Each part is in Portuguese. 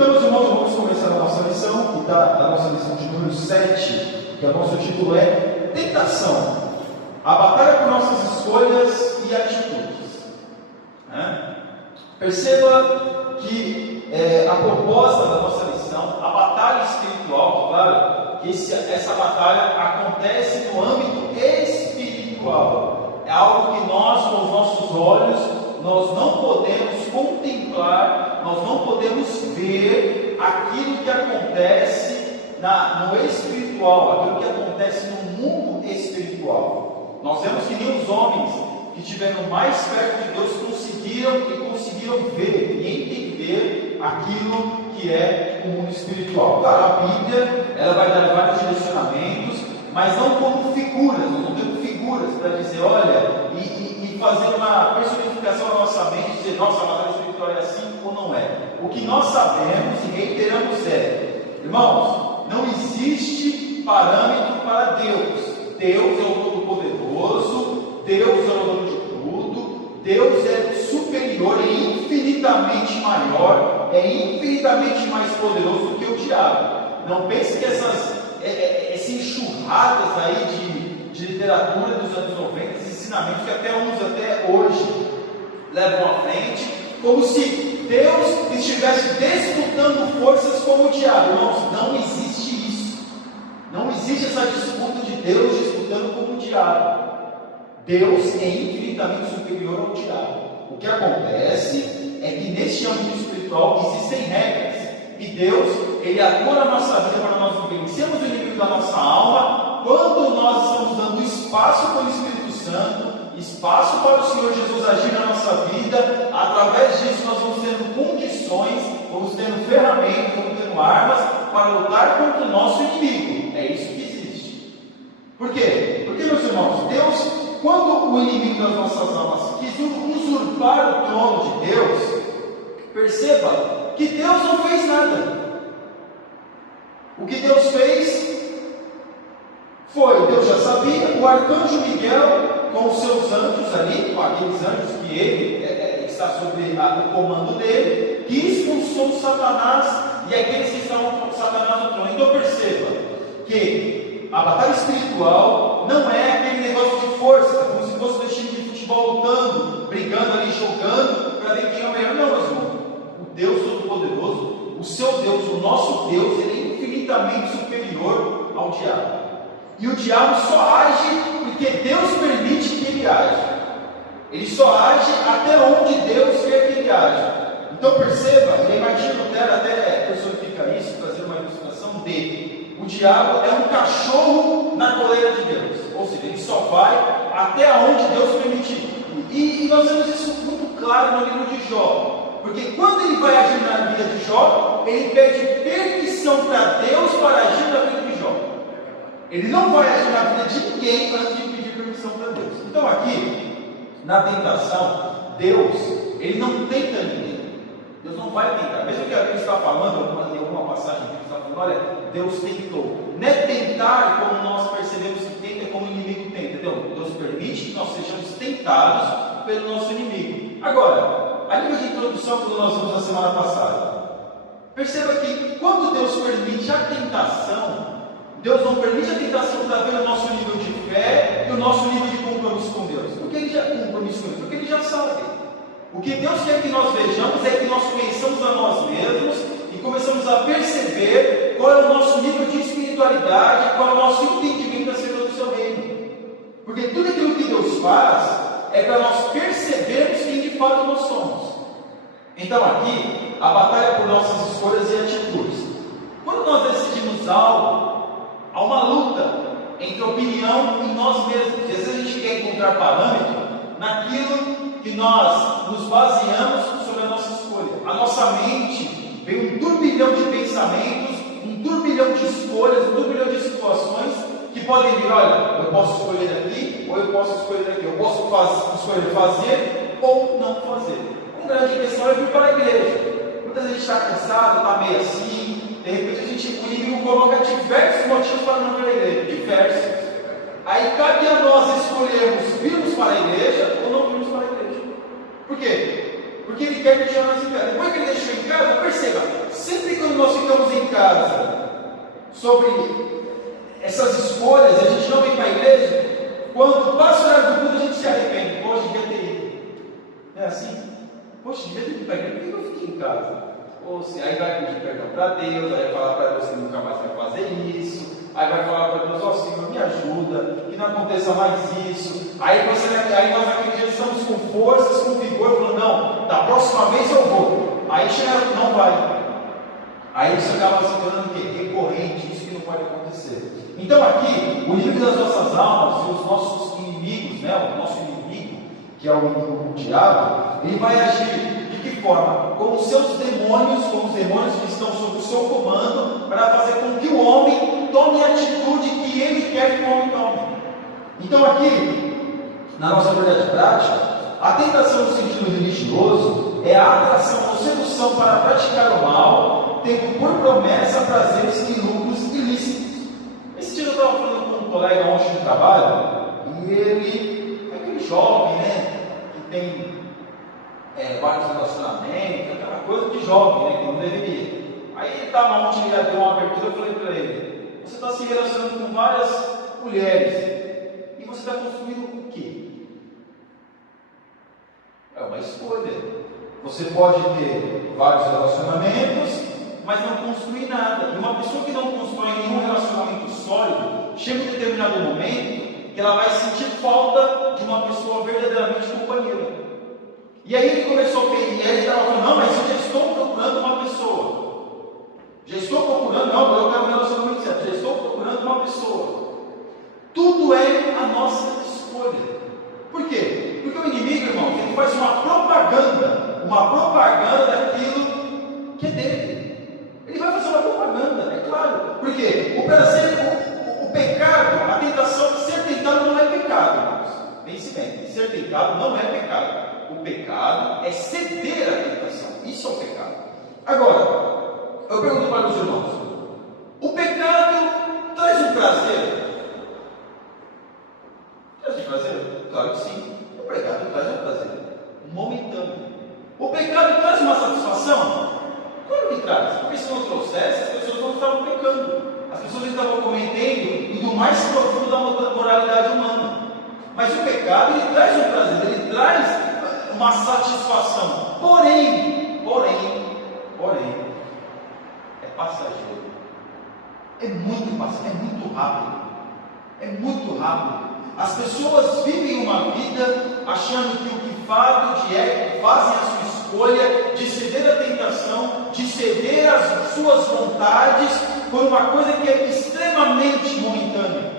Então, meus irmãos, vamos começar a nossa lição, a nossa lição de número 7, que o nosso título é Tentação, a batalha por nossas escolhas e atitudes. Perceba que a proposta da nossa lição, a batalha espiritual, claro, que essa batalha acontece no âmbito espiritual. É algo que nós, com os nossos olhos, nós não podemos contemplar, nós não podemos ver aquilo que acontece no espiritual, aquilo que acontece no mundo espiritual. Nós vemos que nem os homens que estiveram mais perto de Deus conseguiram ver e entender aquilo que é o mundo espiritual. Claro, a Bíblia ela vai dar vários direcionamentos, mas não como figuras, nós não temos figuras para dizer, olha, e fazer uma personificação na nossa mente, dizer, nossa, a batalha espiritual é assim ou não é. O que nós sabemos e reiteramos irmãos, não existe parâmetro para Deus. Deus é o Todo-Poderoso, Deus é o dono de tudo, Deus é superior, é infinitamente maior, é infinitamente mais poderoso do que o diabo. Não pense que essas enxurradas aí de literatura dos anos 90, esses ensinamentos que até hoje levam à frente, como se Deus estivesse disputando forças como o diabo. Irmãos, não existe isso. Não existe essa disputa de Deus disputando como o diabo. Deus é infinitamente superior ao diabo. O que acontece é que neste âmbito espiritual existem regras. E Deus, Ele atua na nossa vida para nós vencermos o inimigo da nossa alma, quando nós estamos dando espaço para o Espírito Santo, espaço para o Senhor Jesus agir na nossa vida. Através disso nós vamos tendo condições, vamos tendo ferramentas, vamos tendo armas para lutar contra o nosso inimigo. É isso que existe. Por quê? Porque, meus irmãos, Deus, quando o inimigo das nossas almas quis usurpar o trono de Deus, perceba que Deus não fez nada. O que Deus fez foi, Deus já sabia, o arcanjo Miguel com os seus anjos ali, com aqueles anjos que ele está sob o comando dele, que expulsou Satanás e aqueles que estavam com Satanás no trono. Então perceba que a batalha espiritual não é aquele negócio de força, como se fosse dois times de futebol lutando, brigando ali, jogando, para ver quem é o melhor. Não, meu irmão. O Deus Todo-Poderoso, o seu Deus, o nosso Deus, ele é infinitamente superior ao diabo. E o diabo só age porque Deus permite que ele age. Ele só age até onde Deus quer que ele age. Então perceba, e Martinho Lutero até personifica isso, trazendo uma ilustração de o diabo é um cachorro na coleira de Deus. Ou seja, ele só vai até onde Deus permitir. E nós vemos isso muito claro no livro de Jó. Porque quando ele vai agir na vida de Jó, ele pede permissão para Deus para agir na vida de Jó. Ele não vai agir na vida de ninguém antes de pedir permissão para Deus. Então aqui, na tentação, Deus, ele não tenta ninguém. Deus não vai tentar. Mesmo que a Bíblia está falando, em alguma passagem que está falando, olha, Deus tentou. Não é tentar como nós percebemos que tenta, como o inimigo tenta, entendeu? Deus permite que nós sejamos tentados pelo nosso inimigo. Agora, a nível de introdução, quando nós vimos na semana passada, perceba que quando Deus permite a tentação, Deus não permite a tentação para ver o nosso nível de fé e o nosso nível de compromisso com Deus. Porque Ele já compromisso com Deus, porque Ele já sabe. O que Deus quer que nós vejamos é que nós conheçamos a nós mesmos e começamos a perceber qual é o nosso nível de espiritualidade, qual é o nosso entendimento acerca do seu reino. Porque tudo aquilo que Deus faz é para nós percebermos quem de fato nós somos. Então aqui, a batalha por nossas escolhas e atitudes. Quando nós decidimos algo, há uma luta entre opinião e nós mesmos. E às vezes a gente quer encontrar parâmetro naquilo que nós nos baseamos sobre a nossa escolha. A nossa mente vem um turbilhão de pensamentos, um turbilhão de escolhas, um turbilhão de situações que podem vir, olha, eu posso escolher aqui, ou eu posso escolher aqui, eu posso escolher fazer ou não fazer. Uma grande questão é vir para a igreja. Muitas vezes a gente está cansado, está meio assim, de repente o inimigo coloca diversos motivos para não vir à igreja, diversos. Aí cabe a nós escolhermos virmos para a igreja ou não virmos para a igreja. Por quê? Porque ele quer deixar nós em casa. Depois que ele deixou em casa, perceba, sempre ficamos em casa sobre essas escolhas, a gente não vem para a igreja, quando passa o horário do culto a gente se arrepende. Poxa, devia ter ido. É assim? Poxa, devia ter ido para a igreja, por que eu fiquei em casa? Aí vai pedir perdão para Deus, aí vai falar para Deus que nunca mais vai fazer isso, aí vai falar para Deus, ó Senhor, me ajuda, que não aconteça mais isso. Aí nós naquele dia estamos com forças, com vigor, falando, não, da próxima vez eu vou. Aí chega, não vai. Aí isso acaba se tornando o quê? Recorrente, isso que não pode acontecer. Então aqui, o inimigo das nossas almas e os nossos inimigos, né, o nosso inimigo, que é o inimigo, o diabo, ele vai agir de que forma? Com os seus demônios, com os demônios que estão sob o seu comando, para fazer com que o homem tome a atitude que ele quer que o homem tome. Então aqui, na nossa verdade prática, a tentação no sentido religioso é a atração ou sedução para praticar o mal, tendo por promessa prazeres e lucros ilícitos. Esse dia eu estava falando com um colega ontem de trabalho, e ele é aquele jovem, né, que tem vários relacionamentos, aquela coisa de jovem, né, que não deveria. Aí ele estava ontem, ele deu uma abertura, eu falei para ele, você está se relacionando com várias mulheres, e você está construindo o quê? É uma escolha. Você pode ter vários relacionamentos, mas não construir nada. E uma pessoa que não constrói nenhum relacionamento sólido, chega um determinado momento que ela vai sentir falta de uma pessoa verdadeiramente companheira. E aí ele começou a ver, e aí ele estava falando, não, mas eu já estou procurando uma pessoa. Já estou procurando, não, eu quero um relacionamento certo, já estou procurando uma pessoa. Tudo é a nossa escolha. Por quê? Porque o inimigo, irmão, ele faz uma propaganda daquilo que é dele. Ele vai fazer uma propaganda, é claro. Por quê? O pecado, a tentação, ser tentado não é pecado, irmãos. Pense bem, ser tentado não é pecado. O pecado é ceder à tentação. Isso é o pecado. Agora, eu pergunto para os irmãos: o pecado traz um prazer? Traz um prazer? Claro que sim. O pecado traz um prazer momentâneo. O pecado traz uma satisfação? Claro que traz. Porque se não trouxesse, as pessoas não estavam pecando. As pessoas estavam cometendo e do mais profundo da moralidade humana. Mas o pecado, ele traz um prazer, ele traz uma satisfação, porém, é passageiro, é muito rápido, as pessoas vivem uma vida achando que o que fazem a sua escolha de ceder à tentação, de ceder às suas vontades, por uma coisa que é extremamente momentânea.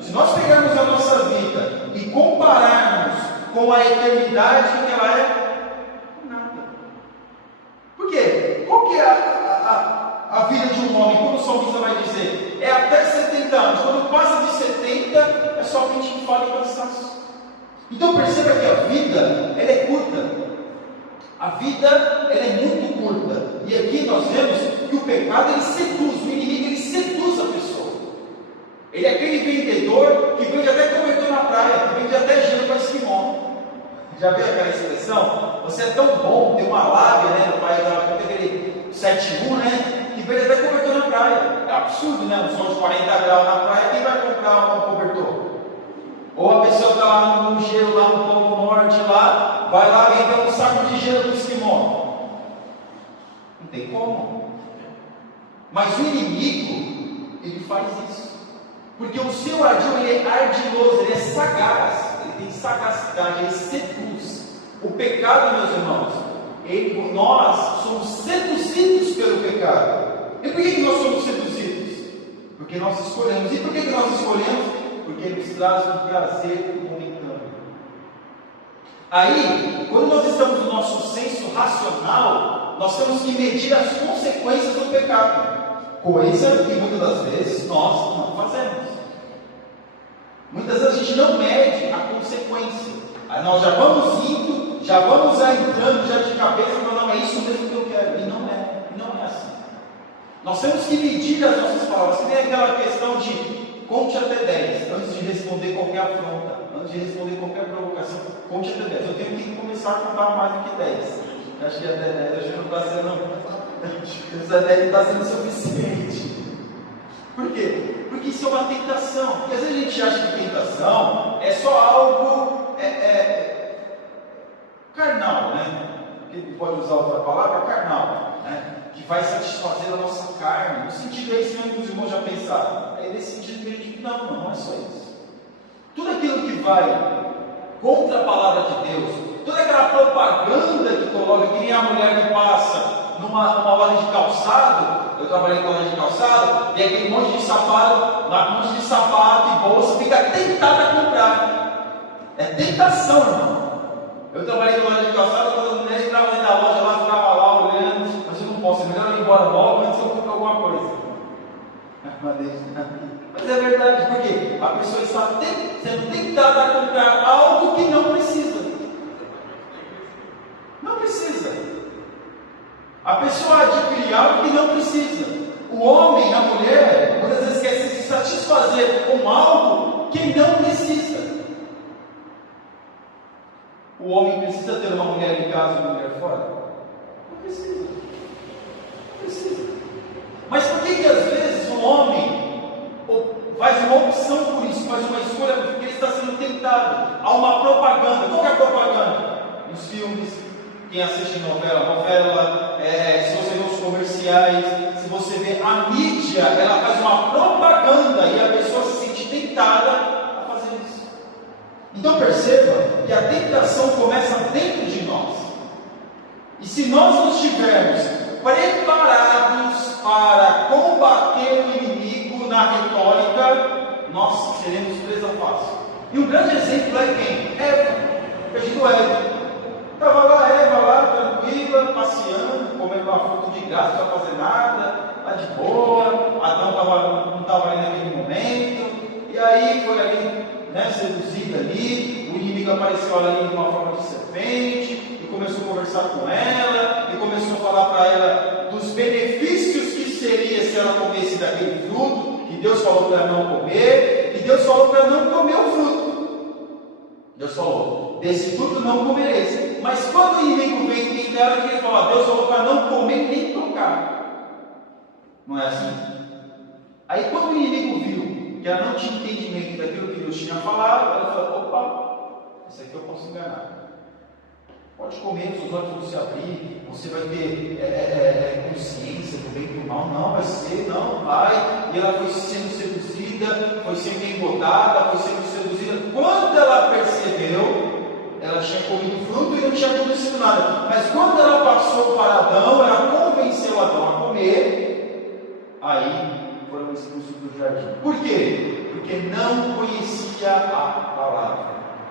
Se nós pegarmos a nossa vida e compararmos com a eternidade, que ela é nada. Por quê? Qual que é a vida de um homem? Como o salmista vai dizer? É até 70 anos. Quando passa de 70, é somente falta e cansaço. Então perceba que a vida, ela é curta. A vida, ela é muito curta. E aqui nós vemos que o pecado, ele seduz, o inimigo, ele seduz a pessoa. Ele é aquele vendedor que vende até cobertor na praia, que vende até gelo para esquimó. Já viu aquela expressão? Você é tão bom, tem uma lábia, né, no país da aquele 71, né, que vende até cobertor na praia. É absurdo, né? Um sol de 40 graus na praia, quem vai comprar um cobertor? Ou a pessoa está lá no gelo, lá no Polo Norte, lá, vai lá vender um saco de gelo do esquimó. Não tem como. Mas o inimigo, ele faz isso. Porque o seu ardil, ele é ardiloso, ele é sagaz, ele tem sagacidade, ele seduz. O pecado, meus irmãos, nós somos seduzidos pelo pecado. E por que nós somos seduzidos? Porque nós escolhemos. E por que nós escolhemos? Porque ele nos traz um prazer momentâneo. Aí, quando nós estamos no nosso senso racional, nós temos que medir as consequências do pecado. Coisa que muitas das vezes nós não fazemos. Muitas vezes a gente não mede a consequência. Aí nós já vamos indo, já vamos entrando já de cabeça e falando, não, é isso mesmo que eu quero. E não é assim. Nós temos que medir as nossas palavras. Que nem aquela questão de conte até 10, antes de responder qualquer afronta, antes de responder qualquer provocação, conte até 10. Eu tenho que começar a contar mais do que 10. Acho que até não está sendo. Isso até está sendo suficiente. Por quê? Porque isso é uma tentação. Porque às vezes a gente acha que tentação é só algo carnal, né? Porque pode usar outra palavra, carnal, né? Que vai satisfazer a nossa carne. No sentido é isso que os irmãos já pensaram. É nesse sentido que a gente não é só isso. Tudo aquilo que vai contra a palavra de Deus, toda aquela propaganda que coloca, que nem a mulher que passa numa loja de calçado. Eu trabalhei com loja de calçado, e aquele monte de sapato e bolsa, fica tentado a comprar. É tentação, irmão. Eu trabalhei com loja de calçado, quando as mulheres entravam dentro da loja, lá ficava lá olhando, mas eu não posso, é melhor eu ir embora logo antes que eu compre alguma coisa. Mas é verdade, porque a pessoa está sendo tentada a comprar algo que não precisa. Não precisa. A pessoa adquire algo que não precisa. O homem, a mulher, muitas vezes quer se satisfazer com algo que não precisa. O homem precisa ter uma mulher em casa e uma mulher fora? Não precisa. Não precisa. Mas por que às vezes o homem faz uma opção por isso, faz uma escolha porque ele está sendo tentado a uma propaganda? Qual é a propaganda? Nos filmes. Quem assiste novela, se você vê os comerciais, se você vê a mídia, ela faz uma propaganda e a pessoa se sente tentada a fazer isso. Então perceba que a tentação começa dentro de nós. E se nós não estivermos preparados para combater o inimigo na retórica, nós seremos presa fácil. E um grande exemplo é quem? Eva, perdido Eva. Estava lá, Eva lá, tranquila, passeando, comendo uma fruta de graça, não fazer nada, lá de boa. Adão não estava ali naquele momento, e aí foi ali, né, seduzida ali. O inimigo apareceu ali de uma forma de serpente, e começou a conversar com ela, e começou a falar para ela dos benefícios que seria se ela comesse daquele fruto, que Deus falou para ela não comer, e Deus falou para ela não comer o fruto. Deus falou: desse fruto não comereis. Mas quando o inimigo vem e tem ela, ele fala: Deus falou para não comer nem tocar. Não é assim? Aí quando o inimigo viu que ela não tinha entendimento daquilo que Deus tinha falado, ela falou: opa, isso aqui eu posso enganar. Pode comer, seus olhos vão se abrir, você vai ter consciência do bem e do mal. Não vai ser, não vai. E ela foi sendo seduzida, foi sendo embotada, foi sendo seduzida. Quando ela percebeu, ela tinha comido fruto e não tinha acontecido nada. Mas quando ela passou para Adão, ela convenceu Adão a comer. Aí foram expulsos do jardim. Por quê? Porque não conhecia a palavra.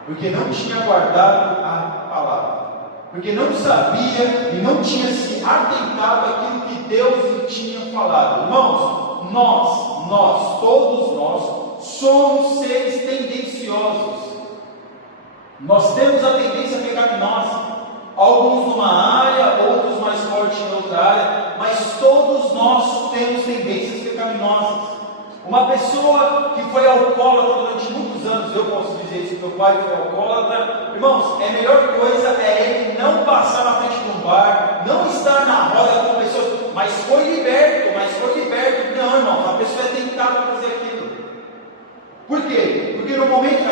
Porque não tinha guardado a palavra. Porque não sabia e não tinha se atentado àquilo que Deus lhe tinha falado. Irmãos, todos nós, somos seres tendenciosos. Nós temos a tendência pecaminosa. Alguns numa área, outros mais fortes em outra área, mas todos nós temos tendências pecaminosas. Uma pessoa que foi alcoólatra durante muitos anos, eu posso dizer isso, meu pai foi alcoólatra. Irmãos, a melhor coisa é ele não passar na frente de um bar, não estar na roda com pessoas, mas foi liberto. Não, irmão, a pessoa é tentada a fazer aquilo. Por quê? Porque no momento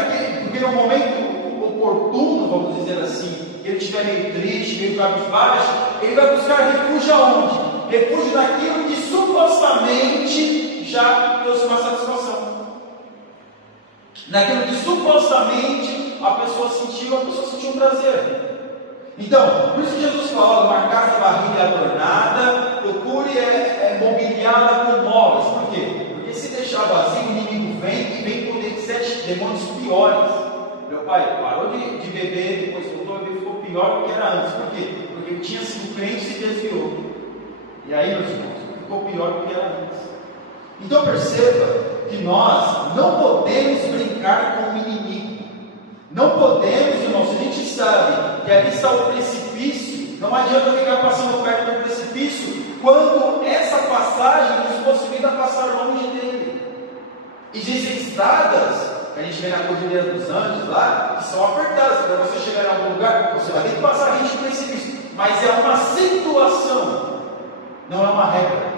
oportuno, vamos dizer assim, ele estiver meio triste, meio cabisbaixo, ele vai buscar refúgio aonde? Refúgio naquilo que supostamente já trouxe uma satisfação. Naquilo que supostamente a pessoa sentiu um prazer. Então, por isso que Jesus fala: uma casa varrida e adornada, procure mobiliada com móveis. Por quê? Porque se deixar vazio, o inimigo vem e vem com 7 demônios piores. Meu pai parou de beber, depois voltou a beber, ficou pior do que era antes. Por quê? Porque ele tinha sido crente e se desviou. E aí, meus irmãos, ficou pior do que era antes. Então perceba que nós não podemos brincar com o inimigo. Não podemos, irmãos, se a gente sabe que ali está o precipício, não adianta ficar passando perto do precipício quando essa passagem nos possibilita passar longe dele. Existem estradas que a gente vê na Cordilheira dos Andes lá, que são apertadas. Para você chegar em algum lugar, você vai ter que passar a gente no precipício. mas é uma situação, não é uma regra.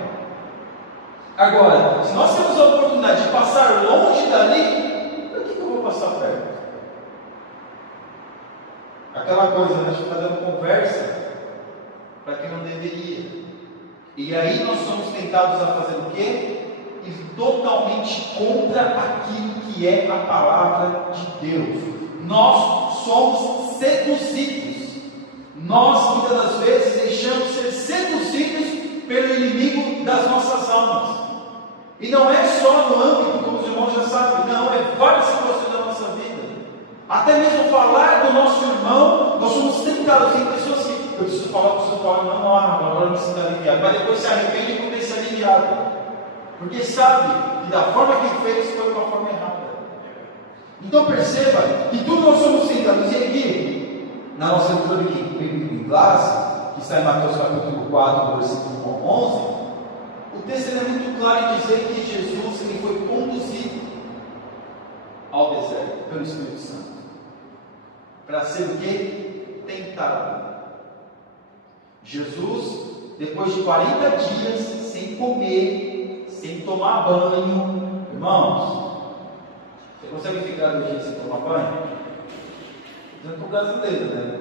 Agora, se nós temos a oportunidade de passar longe dali, por que eu vou passar perto? Aquela coisa, né? A gente fazendo conversa para quem não deveria. E aí nós somos tentados a fazer o quê? Ir totalmente contra aquilo que é a palavra de Deus. Nós somos seduzidos. Nós, muitas das vezes, deixamos ser seduzidos pelo inimigo das nossas almas. E não é só no âmbito, como os irmãos já sabem, não, é várias situações da nossa vida. Até mesmo falar do nosso irmão, nós somos tentados. Tem pessoas que eu preciso falar, não, agora me sinto aliviado. Mas depois se arrepende e começa a ser aliviado. Porque sabe que da forma que fez foi uma forma errada. Então perceba que tudo nós somos tentados. E aqui, na nossa leitura em classe, que está em Mateus capítulo 4, versículo 1 ao 11, o texto é muito claro em dizer que Jesus ele foi conduzido ao deserto pelo Espírito Santo. Para ser o quê? Tentado. Jesus, depois de 40 dias, sem comer, sem tomar banho, irmãos, você consegue ficar 2 dias sem tomar banho? Dizendo para o brasileiro, né?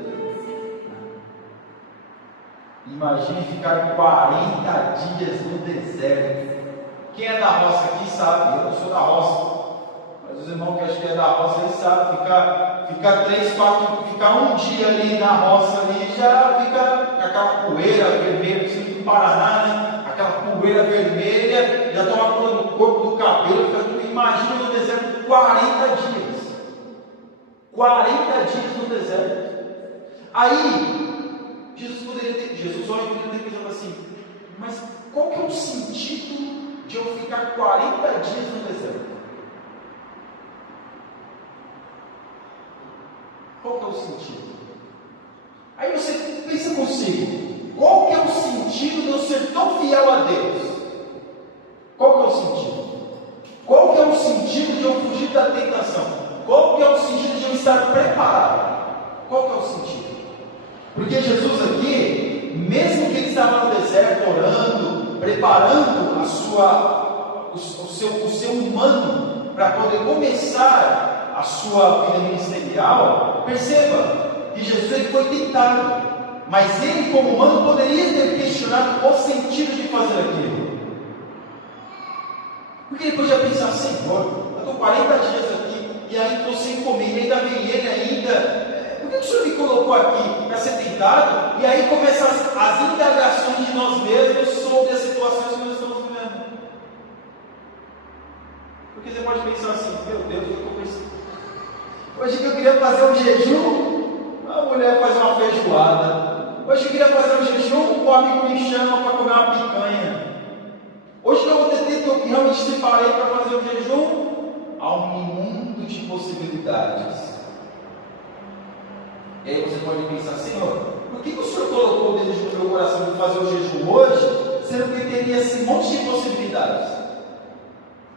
Imagine ficar 40 dias no deserto. Quem é da roça aqui sabe, eu não sou da roça. Mas os irmãos que acham que é da roça, eles sabem, ficar 3, 4, ficar um dia ali na roça ali, já fica com aquela poeira vermelha, principalmente no Paraná, né? Aquela poeira vermelha, já toma conta do corpo, do cabelo, fica tudo. Imagina no deserto 40 dias. 40 dias no deserto. Aí, Jesus olha e poderia ter pensado assim, mas qual que é o sentido de eu ficar 40 dias no deserto? Qual que é o sentido? Aí você pensa consigo, qual que é o sentido de eu ser tão fiel a Deus? Qual que é o sentido? Qual que é o sentido de eu fugir da tentação? Qual que é o sentido de eu estar preparado? Qual que é o sentido? Porque Jesus aqui, mesmo que ele estava no deserto orando, preparando o seu humano para poder começar a sua vida ministerial, perceba que Jesus ele foi tentado, mas ele como humano poderia ter questionado o sentido de fazer aquilo. Porque ele podia pensar, Senhor, eu estou 40 dias aqui, e aí estou sem comer, e ainda vem ele ainda. Por que o Senhor me colocou aqui para ser tentado? E aí começam as indagações de nós mesmos sobre as situações que nós estamos vivendo. Porque você pode pensar assim, meu Deus, o que eu preciso? Hoje que eu queria fazer um jejum, a mulher faz uma feijoada. Hoje eu queria fazer um jejum, o amigo me chama para comer uma picanha. Hoje que eu vou ter tempo, eu realmente separei para fazer um jejum, há um mundo de possibilidades. E aí você pode pensar, Senhor, por que o Senhor colocou o desejo no meu coração de fazer o jejum hoje, sendo que teria esse monte de possibilidades?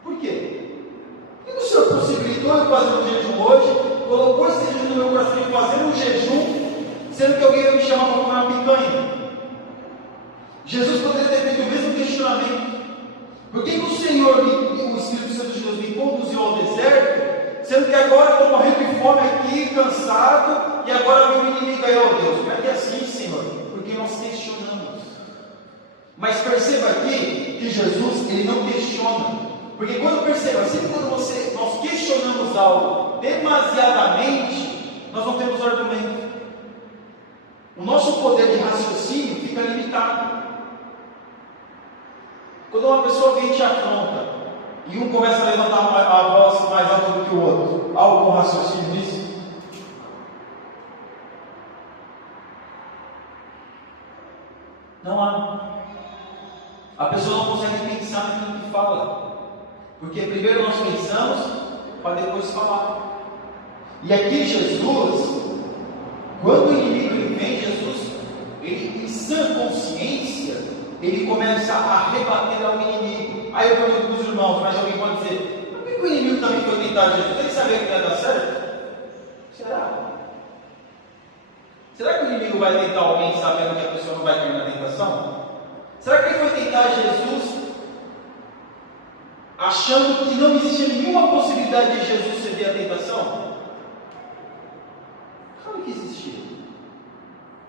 Por quê? Por que o Senhor possibilitou eu fazer um jejum hoje, colocou esse desejo no meu coração de fazer um jejum, sendo que alguém vai me chamar para comer uma picanha? Jesus poderia ter feito o mesmo questionamento. Por que o Senhor, o Espírito Santo de Deus, me conduziu ao deserto, sendo que agora eu estou morrendo de fome aqui, cansado, e agora meu inimigo ganhou Deus? Como é que é assim, Senhor? Porque nós questionamos. Mas perceba aqui que Jesus, ele não questiona. Porque quando perceba, sempre quando nós questionamos algo demasiadamente, nós não temos argumento. O nosso poder de raciocínio fica limitado. Quando uma pessoa vem e te afronta, e um começa a levantar a voz mais alta do que o outro, há algum raciocínio disso? Não há. A pessoa não consegue pensar naquilo que fala, porque primeiro nós pensamos para depois falar. E aqui Jesus, quando o inimigo ele vem, Jesus, ele em sã consciência, ele começa a rebater ao inimigo. Aí eu pergunto para os irmãos, mas alguém pode dizer, por que o inimigo também foi tentar Jesus? Ele sabia que não ia dar certo? Será? Será que o inimigo vai tentar alguém sabendo que a pessoa não vai cair na tentação? Será que ele foi tentar Jesus achando que não existia nenhuma possibilidade de Jesus ceder à tentação? Claro que existia.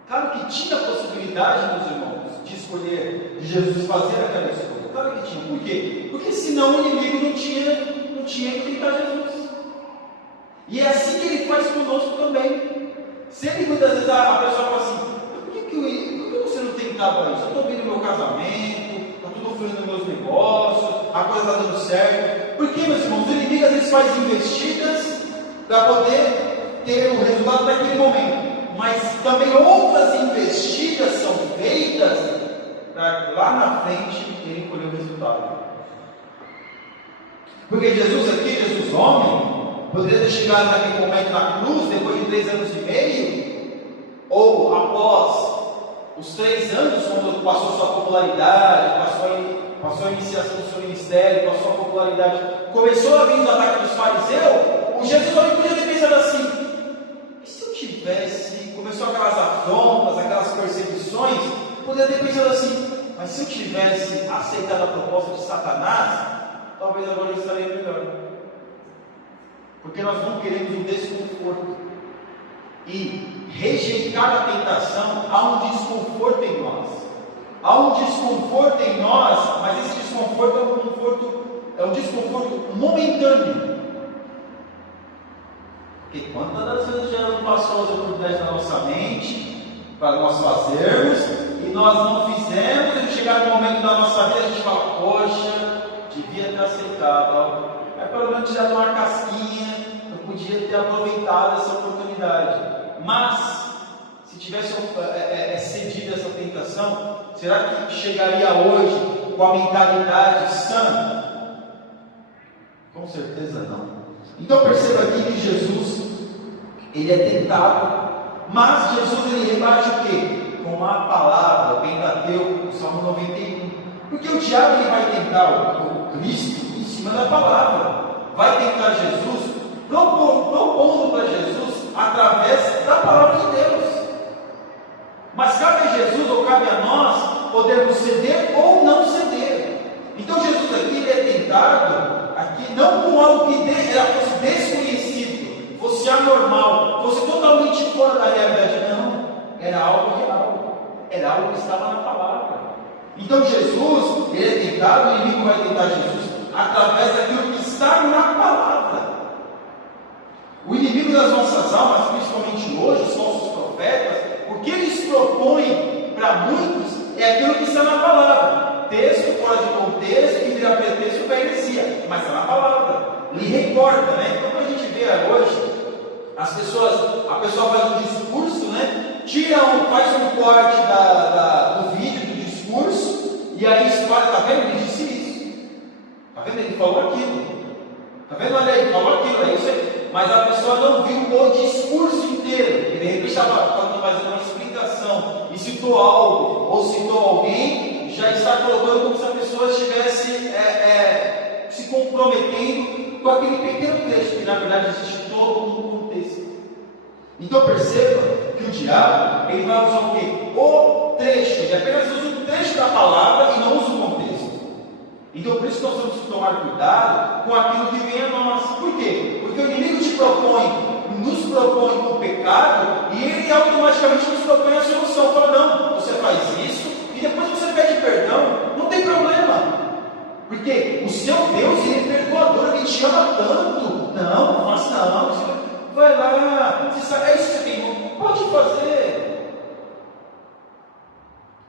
Claro que tinha a possibilidade, meus irmãos, de escolher, de Jesus fazer aquela escolha. Claro que tinha. Por quê? Porque senão o inimigo não tinha que tentar Jesus. E é assim que ele faz conosco também. Sempre muitas vezes a pessoa fala assim: por que você não tem tentado isso? Eu estou bem no meu casamento, está tudo fluindo nos meus negócios, a coisa está dando certo. Por que, meus irmãos? O inimigo às vezes faz investidas para poder ter o resultado naquele momento. Mas também outras investidas são feitas para lá na frente ele colher o resultado. Porque Jesus homem, poderia ter chegado naquele momento na cruz, depois de 3 anos e meio, ou após os 3 anos, quando passou sua popularidade, passou a iniciação do seu ministério, passou a popularidade, começou a vir os ataques dos fariseus, o Jesus homem podia ter pensado assim: e se eu tivesse, começou aquelas afrontas, aquelas perseguições, poderia ter pensado assim: mas se eu tivesse aceitado a proposta de Satanás, talvez agora eu estaria melhor. Porque nós não queremos o desconforto. E rejeitar a tentação, há um desconforto em nós. Há um desconforto em nós, mas esse desconforto é um desconforto momentâneo. Porque quantas das vezes já não passou as oportunidades na nossa mente para nós fazermos, e nós não fizemos, e chegar no momento da nossa vida a gente fala: poxa, devia ter aceitado, mas pelo menos já uma casquinha, eu podia ter aproveitado essa oportunidade. Mas, se tivesse cedido essa tentação, será que chegaria hoje com a mentalidade sã? Com certeza não. Então perceba aqui que Jesus, ele é tentado, mas Jesus ele rebate o quê? Com a palavra, o Pentateuco, o Salmo 91. Porque o diabo ele vai tentar o Cristo em cima da palavra, vai tentar Jesus, propondo para Jesus através da palavra de Deus. Mas cabe a Jesus ou cabe a nós podermos ceder ou não ceder. Então Jesus aqui ele é tentado aqui não com algo que fosse desconhecido, fosse anormal, fosse totalmente fora da realidade. Não, era algo real, era algo que estava na palavra. Então Jesus, ele é tentado, o inimigo vai tentar Jesus através daquilo que está na palavra. O inimigo das nossas almas, principalmente hoje, os falsos profetas, o que eles propõem para muitos é aquilo que está na palavra. Texto fora de contexto, que vira pretexto para heresia, mas está na palavra. Lhe recorda, né? Então, quando a gente vê hoje, a pessoa faz um discurso, né? Faz um corte do vídeo do discurso, e aí espalha, está vendo? Ele disse isso. Está vendo? Ele falou aquilo. Está vendo? Olha aí, falou aquilo, é isso aí. Mas a pessoa não viu o discurso inteiro. E de repente estava fazendo uma explicação e citou algo, ou citou alguém, já está colocando como se a pessoa estivesse se comprometendo com aquele pequeno trecho, que na verdade existe todo um contexto. Então perceba que o diabo ele vai usar o quê? O trecho, ele apenas usa um trecho da palavra e não usa o contexto. Então por isso nós temos que tomar cuidado com aquilo que vem a nós. Por quê? Porque o inimigo nos propõe o pecado, e ele automaticamente nos propõe a solução. Fala: não, você faz isso e depois você pede perdão, não tem problema. Porque o seu Deus, ele é perdoador, ele te ama tanto. Não faça não. Você vai lá, você sabe, é isso que você tem, pode fazer.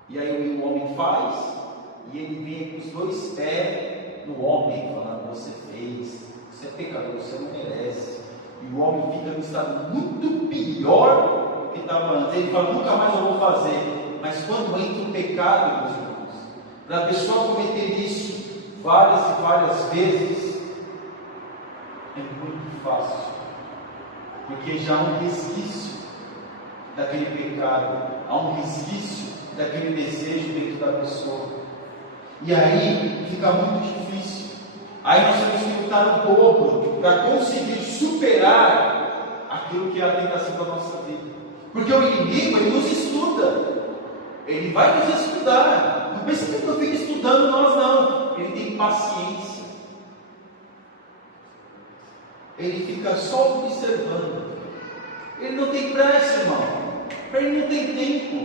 E aí o homem faz, e ele vem com os 2 pés no homem, falando: você fez, você é pecador, você não merece. E o homem fica num estado muito pior do que estava antes. Ele fala: nunca mais eu vou fazer. Mas quando entra o pecado, meus irmãos, para a pessoa cometer isso várias e várias vezes, é muito fácil. Porque já há um resquício daquele pecado, há um resquício daquele desejo dentro da pessoa. E aí fica muito difícil. Aí nós temos que lutar um dobro para conseguir superar aquilo que é a tentação da nossa vida. Porque o inimigo, ele nos estuda. Ele vai nos estudar. Não pense que ele não fica estudando nós, não. Ele tem paciência. Ele fica só observando. Ele não tem pressa, irmão. Ele não tem tempo.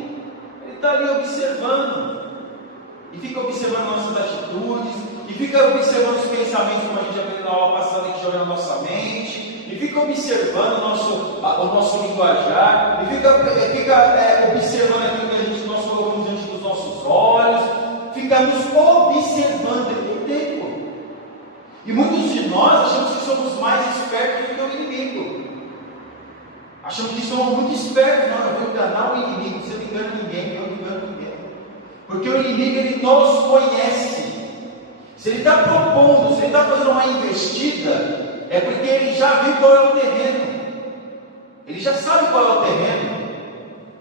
Ele está ali observando. E fica observando nossas atitudes. E fica observando os pensamentos, como a gente aprendeu na aula passada, que joga na nossa mente. E fica observando o nosso linguajar. E fica observando aquilo que nós colocamos diante dos nossos olhos. Fica nos observando. Ele tem tempo. E muitos de nós achamos que somos mais espertos do que o inimigo. Achamos que somos muito espertos. Não, eu vou enganar o inimigo. Você não engana ninguém, eu não engano ninguém. Porque o inimigo, ele nos conhece. Se ele está propondo, se ele está fazendo uma investida, é porque ele já viu qual é o terreno. Ele já sabe qual é o terreno.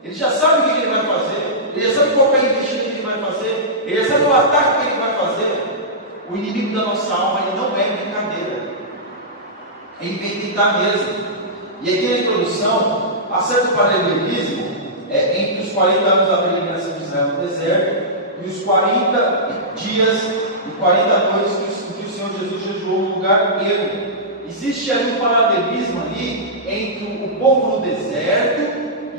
Ele já sabe o que ele vai fazer. Ele já sabe qual é a investida que ele vai fazer. Ele já sabe o ataque que ele vai fazer. O inimigo da nossa alma, ele não é brincadeira. Ele vem tentar mesmo. E aqui na introdução, há certo paralelismo entre os 40 anos da peregrinação de Israel no deserto e os 40 dias e 40 noites que o Senhor Jesus jejuou no lugar ermo. Existe ali um paralelismo ali entre o povo no deserto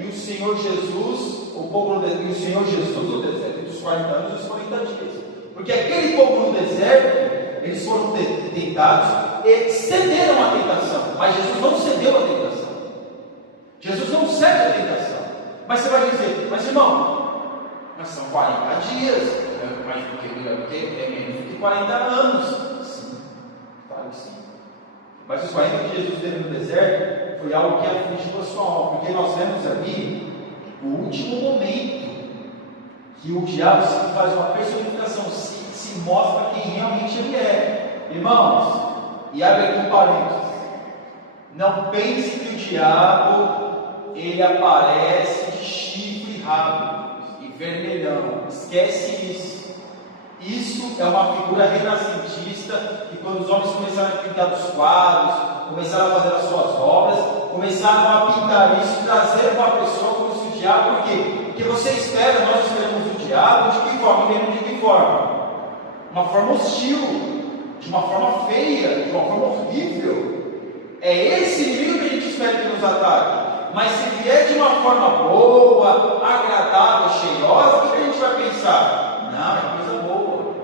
e o Senhor Jesus, e o Senhor Jesus no deserto, entre os 40 anos e os 40 dias. Porque aquele povo no deserto, eles foram tentados e cederam à tentação. Mas Jesus não cedeu à tentação. Jesus não cede à tentação. Mas você vai dizer, mas irmão, mas são 40 dias, mas porque é menos do que 40 anos. Sim, claro que sim. Mas os 40 que Jesus teve no deserto foi algo que afligiu a sua alma. Porque nós vemos ali o último momento que o diabo faz uma personificação, se mostra quem realmente ele é. Irmãos, e abre aqui um parênteses. Não pense que o diabo ele aparece de chifre e rabo e vermelhão. Esquece isso. Isso é uma figura renascentista que quando os homens começaram a pintar os quadros, começaram a fazer as suas obras, começaram a pintar isso e trazer para a pessoa como se o diabo, por quê? Porque você espera, nós esperamos o diabo de que forma? De que forma? Uma forma hostil, de uma forma feia, de uma forma horrível. É esse inimigo que a gente espera que nos ataque. Mas se vier de uma forma boa, agradável, cheirosa, o que a gente vai pensar? Não, é coisa boa.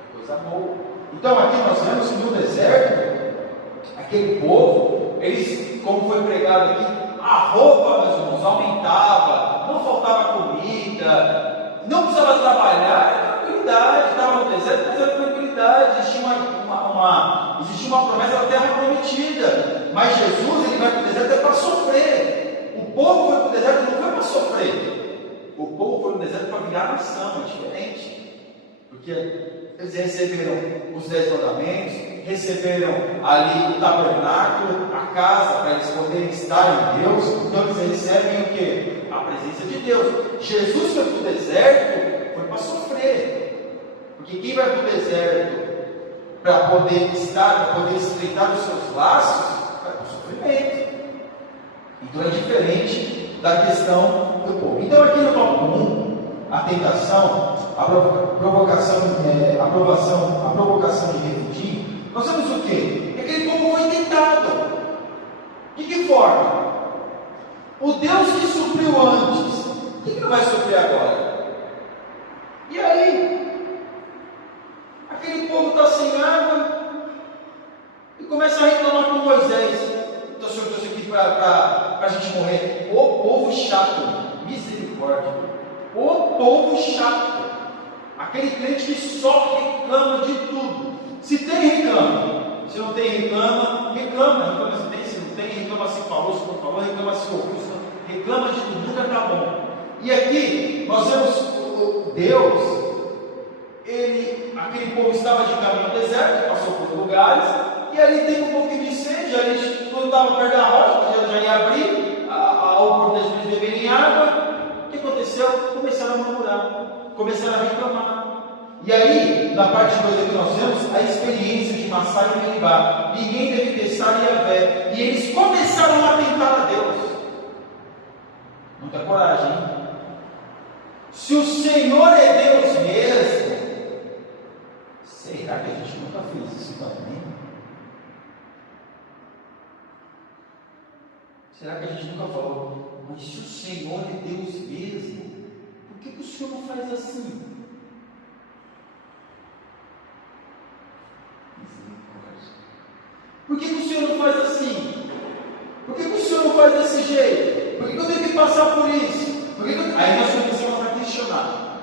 É coisa boa. Então aqui nós vemos que no deserto, aquele povo, eles, como foi pregado aqui, a roupa, meus irmãos, aumentava, não faltava comida, não precisava trabalhar, tranquilidade, estava no deserto, mas era tranquilidade, existia uma promessa da terra prometida. Mas Jesus, ele vai para o deserto é para sofrer. O povo foi para o deserto não foi para sofrer. O povo foi para o deserto para virar nação, é diferente. Porque eles receberam os 10 mandamentos, receberam ali o tabernáculo, a casa, para eles poderem estar em Deus. Então eles recebem o quê? A presença de Deus. Jesus foi para o deserto, foi para sofrer. Porque quem vai para o deserto para poder estar, para poder estreitar os seus laços, vai para o sofrimento. Então é diferente da questão do povo. Então aqui no tópico 1, a tentação, a provocação de refúgio, nós vemos o quê? Que aquele povo foi tentado. De que forma? O Deus que supriu antes, o que não vai suprir agora? E aí? Aquele povo está sem água e começa a reclamar com Moisés. Então, Senhor, trouxe aqui para a gente morrer. O povo chato, misericórdia. O povo chato. Aquele crente que só reclama de tudo. Se tem, reclama. Se não tem, reclama. Reclama se tem, se não tem, reclama se falou, se não falou, reclama se ouviu, reclama de tudo, nunca está bom. E aqui nós vemos Deus. Aquele povo estava de caminho ao deserto, passou por lugares, e ali teve um pouquinho de sede, ali quando estava perto da rocha, já ia abrir a oportunidade de beberem água. O que aconteceu? Começaram a murmurar, começaram a reclamar. E aí, na parte 2 aqui nós vemos a experiência de Massá e Meribá. Ninguém deve testar Yahvé. E eles começaram a tentar a Deus. Muita coragem, hein? Se o Senhor é Deus mesmo, será que a gente nunca fez isso também? Será que a gente nunca falou, mas se o Senhor é Deus mesmo, por que o Senhor não faz assim? Por que o Senhor não faz assim? Por que o Senhor não faz desse jeito? Por que eu tenho que passar por isso? Aí nós começamos a questionar.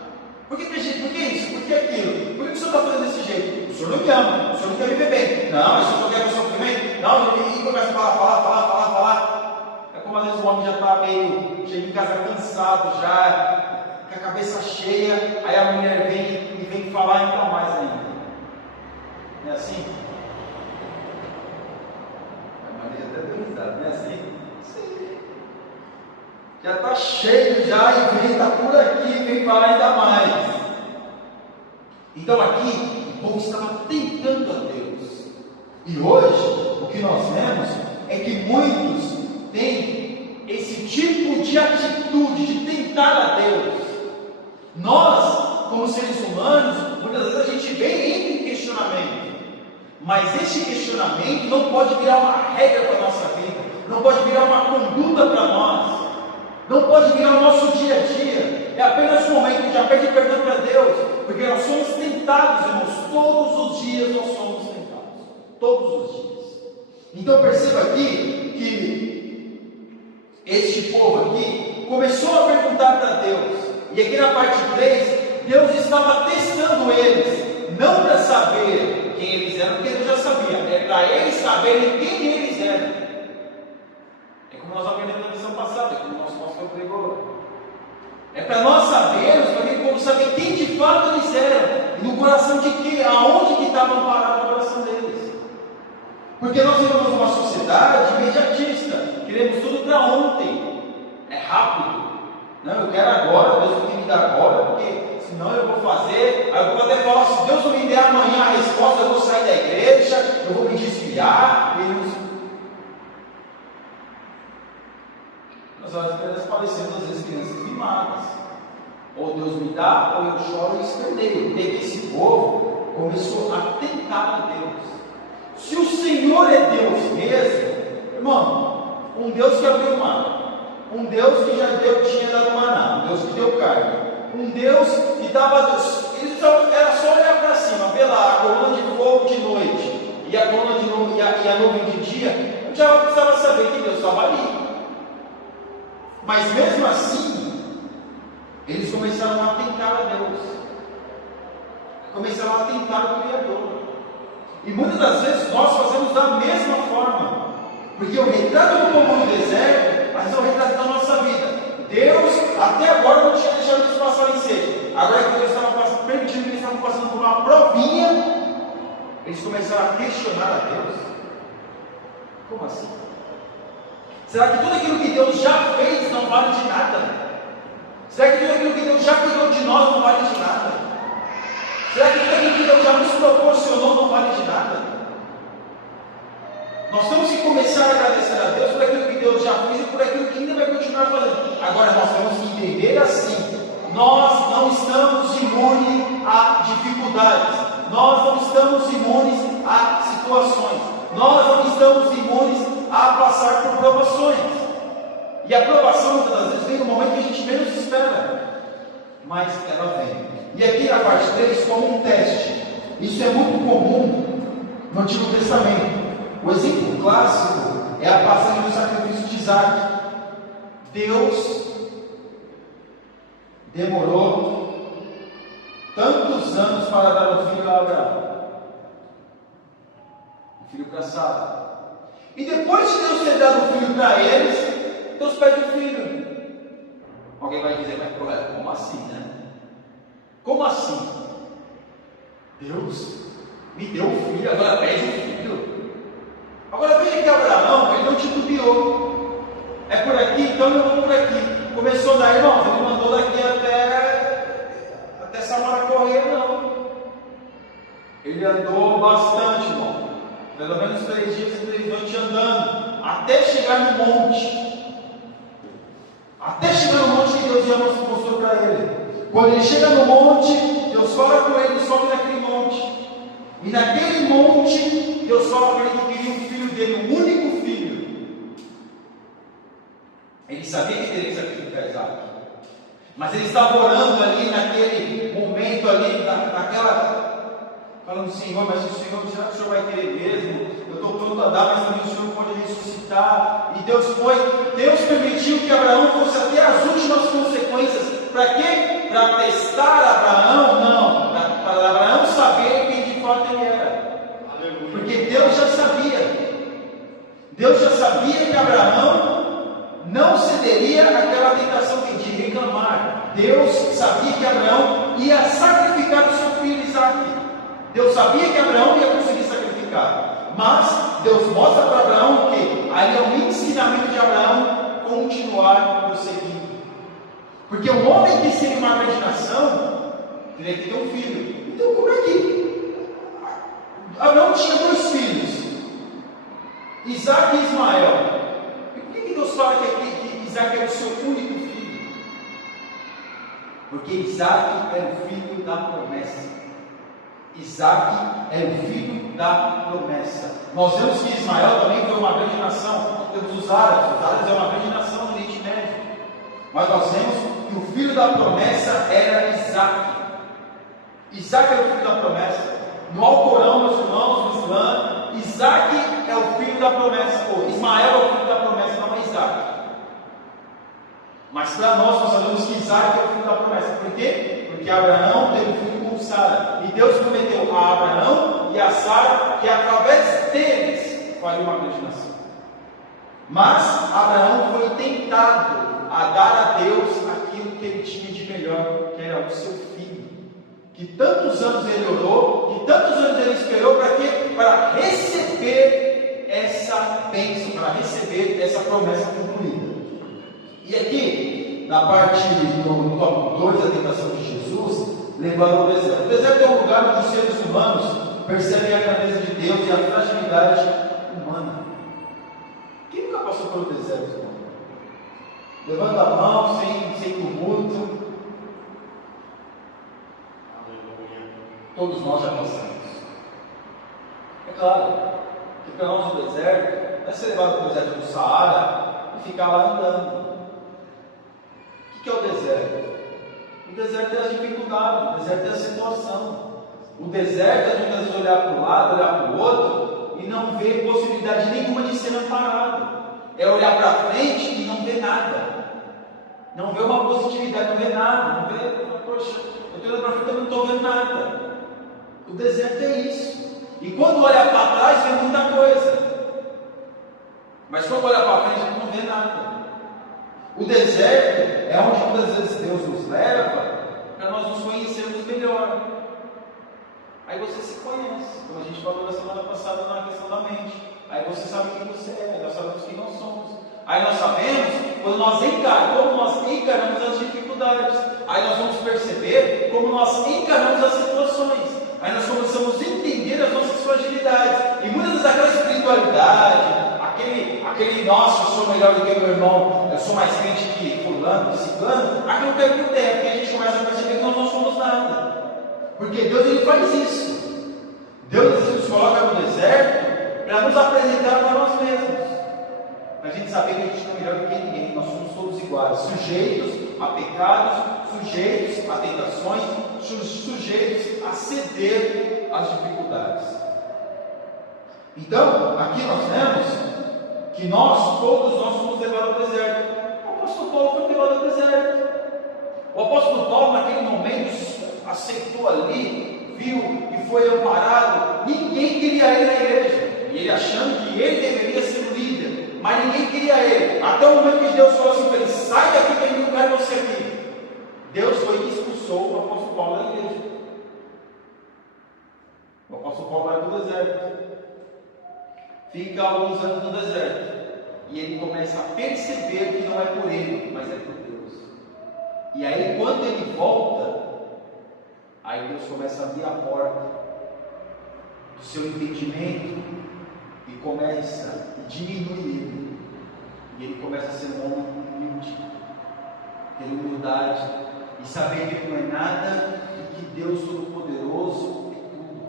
Por que isso? Por que aquilo? Por que o Senhor está fazendo desse jeito? O Senhor não me ama, o Senhor não quer viver bem. Não, mas o Senhor quer que eu sofrimento? Não, e começa a falar. É como às vezes o homem já está meio, chega em casa cansado, já com a cabeça cheia, aí a mulher vem e vem falar então mais ainda. Não é assim? A Maria até deu risada, não é assim? Sim. Já está cheio já e vem, está por aqui, vem falar ainda mais. Então aqui, o povo estava tentando a Deus. E hoje, o que nós vemos é que muitos têm esse tipo de atitude de tentar a Deus. Nós, como seres humanos, muitas vezes a gente vem em questionamento. Mas esse questionamento não pode virar uma regra para a nossa vida. Não pode virar uma conduta para nós. Não pode virar o nosso dia a dia. É apenas um momento de pedir perdão para Deus. Porque nós somos tentados, irmãos. Todos os dias nós somos tentados. Todos os dias. Então perceba aqui que este povo aqui começou a perguntar para Deus. E aqui na parte 3, Deus estava testando eles. Não para saber quem eles eram, porque Deus já sabia. É para eles saberem quem eles eram. É como nós aprendemos na lição passada, como o nosso pastor pregou. É para nós sabermos, para aquele povo saber quem de fato eles eram. E no coração de quem, aonde que estavam parados no coração deles. Porque nós vivemos uma sociedade imediatista. Queremos tudo para ontem. É rápido. Não, eu quero agora, Deus tem que me dar agora, porque senão eu vou fazer. Aí eu vou até falar, se Deus não me der amanhã a resposta, eu vou sair da igreja, eu vou me desviar. Nós parecemos às vezes crianças mimadas. Ou Deus me dá, ou eu choro e esperneio. E esse povo começou a tentar a Deus. Se o Senhor é Deus mesmo, irmão, um Deus que abriu o mar, um Deus que já tinha dado maná, um Deus que deu carne, um Deus que dava. Era só olhar para cima, ver lá a coluna de fogo de noite e a coluna de noite e a nuvem de dia, eu já precisava saber que Deus estava ali. Mas mesmo assim, eles começaram a tentar a Deus, começaram a tentar o Criador. E muitas das vezes nós fazemos da mesma forma, porque o retrato do povo no deserto, mas é o retrato da nossa vida. Deus até agora não tinha deixado eles passarem sede. Agora que Deus estava permitindo que eles estavam passando por uma provinha, eles começaram a questionar a Deus. Como assim? Será que tudo aquilo que Deus já fez não vale de nada? Será que tudo aquilo que Deus já cuidou de nós não vale de nada? Será que tudo aquilo que Deus já nos proporcionou não vale de nada? Nós temos que começar a agradecer a Deus por aquilo que Deus já fez e por aquilo que ainda vai continuar fazendo. Agora nós temos que entender assim: nós não estamos imunes a dificuldades, nós não estamos imunes a situações, nós não estamos imunes a passar por provações. E a provação muitas das vezes vem no momento que a gente menos espera, mas ela vem. E aqui na parte 3, como um teste. Isso é muito comum no Antigo Testamento. O exemplo clássico é a passagem do sacrifício de Isaac. Deus demorou tantos anos para dar um filho a Abraão, um filho caçado. E depois de Deus ter dado um filho para eles, Deus pede um filho. Alguém vai dizer, mas como assim, né? Como assim? Deus me deu um filho, agora pede um filho. Agora veja que Abraão, ele não titubeou. É por aqui, então eu vou por aqui. Começou a dar, irmãos, ele mandou daqui até Samara correr, não. Ele andou bastante, irmão. Pelo menos 3 dias e 3 noites andando, até chegar no monte. Até chegar já mostrou para ele. Quando ele chega no monte, Deus fala com ele, sobe naquele monte. E naquele monte, Deus fala para ele que queria um filho dele, um único filho. Ele sabia que teria que sacrificar Isaac. Mas ele estava orando ali naquele momento ali, falando, Senhor, mas o Senhor, será que o Senhor vai querer mesmo? Eu estou pronto a dar, mas também o Senhor pode ressuscitar. E Deus permitiu que Abraão fosse até as últimas consequências. Para quê? Para testar Abraão? Não, para Abraão saber quem de fato ele era. Aleluia. Porque Deus já sabia que Abraão não cederia àquela tentação de reclamar. Deus sabia que Abraão ia sacrificar o seu filho Isaac. Deus sabia que Abraão ia conseguir sacrificar. Mas Deus mostra para Abraão que aí é o ensinamento de Abraão continuar prosseguindo. Porque um homem que seria uma grande nação teria que ter um filho. Então como é que Abraão tinha 2 filhos, Isaac e Ismael? E por que Deus fala que Isaac era o seu único filho? Porque Isaac era o filho da promessa. Isaac é o filho da promessa. Nós vemos que Ismael também foi uma grande nação. Temos os árabes é uma grande nação do Oriente Médio. Mas nós vemos que o filho da promessa era Isaac. Isaac era o filho da promessa. No Alcorão, meus irmãos, no Islã, Isaac é o filho da promessa. Ou Ismael é o filho da promessa, não é Isaac. Mas para nós sabemos que Isaac é o filho da promessa. Por quê? Porque Abraão teve um filho com Sara. E Deus prometeu a Abraão e a Sara que através deles faria uma grande nação. Mas Abraão foi tentado a dar a Deus aquilo que ele tinha de melhor, que era o seu filho. Que tantos anos ele orou, que tantos anos ele esperou para quê? Para receber essa bênção, para receber essa promessa concluída. E aqui, na parte do tópico 2, a tentação de Jesus, levando ao deserto. O deserto é um lugar onde os seres humanos percebem a grandeza de Deus e a fragilidade humana. Quem nunca passou pelo deserto, irmão? Levanta a mão, sem tumulto. Todos nós já passamos. É claro que para nós o deserto não é ser levado para o deserto do Saara e ficar lá andando. O que é o deserto? O deserto é as dificuldades, o deserto é a situação. O deserto é a gente às vezes olhar para o lado, olhar para o outro e não ver possibilidade nenhuma de ser amparado. É olhar para frente e não ver nada. Não ver uma positividade, não ver nada. Não ver, poxa, eu estou olhando para frente e não estou vendo nada. O deserto é isso. E quando olha para trás, vê muita coisa. Mas quando olha para frente, a gente não vê nada. O deserto é onde muitas vezes Deus nos leva para nós nos conhecermos melhor. Aí você se conhece, como a gente falou na semana passada na questão da mente. Aí você sabe quem você é, nós sabemos quem nós somos. Aí nós sabemos como nós encaramos as dificuldades. Aí nós vamos perceber como nós encaramos as situações. Aí nós começamos a entender as nossas fragilidades. E muitas vezes aquela espiritualidade, aquele nossa, eu sou melhor do que o meu irmão, eu sou mais crente que fulano, que ciclano, aquilo cai por terra, porque a gente começa a perceber que nós não somos nada. Porque Deus ele faz isso. Deus nos coloca no deserto para nos apresentar para nós mesmos. Para a gente saber que a gente não é melhor do que ninguém, nós somos todos iguais, sujeitos a pecados, sujeitos a tentações, sujeitos a ceder às dificuldades. Então, aqui nós vemos que todos nós somos levados ao deserto. O apóstolo Paulo foi levado ao deserto. O apóstolo Paulo, naquele momento, aceitou ali, viu e foi amparado. Ninguém queria ele na igreja. E ele achando que ele deveria ser o líder, mas ninguém queria ele. Até o momento que Deus falou assim para ele: sai daqui que eu não quero você aqui. Deus foi e expulsou o apóstolo Paulo da igreja. O apóstolo Paulo vai para o deserto. Fica alguns anos no deserto. E ele começa a perceber que não é por ele, mas é por Deus. E aí quando ele volta, aí Deus começa a abrir a porta do seu entendimento e começa a diminuir ele. E ele começa a ser um homem humilde, ter humildade verdade e saber que ele não é nada e que Deus Todo-Poderoso é tudo.